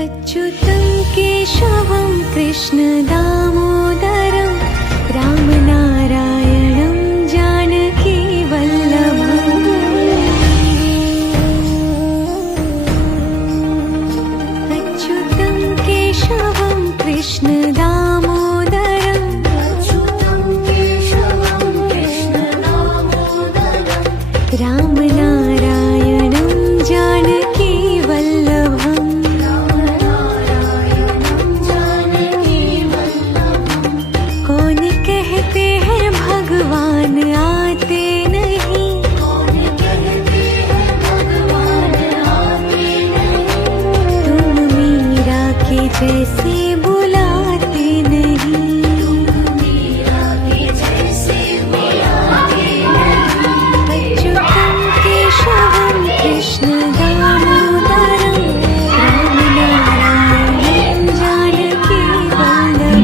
अच्युतं केशवं कृष्णदामोदरं रामनारायणं जानकीवल्लभम् अच्युतं केशवं कृष्णदामोदरं रामनारायणं जानकीवल्लभम् कौन कहते हैं भगवान आते नहीं तुम मीरा के जैसे बुलाते नहीं अच्युतं केशवं कृष्णदामोदरं रामनारायणं जानकीवल्लभम्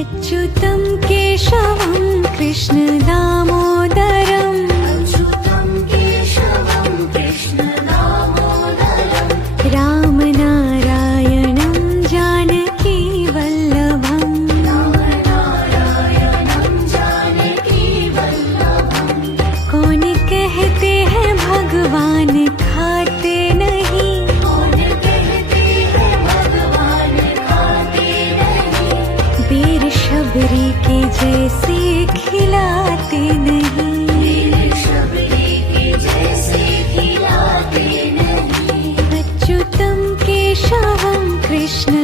अच्युतं केशवं कृष्णदामोदरं रामनारायणं जानकीवल्लभम् कौन कहते हैं भगवान खाते नहीं बेर शबरी के जैसे खिलाते नहीं अच्युतं केशवं कृष्ण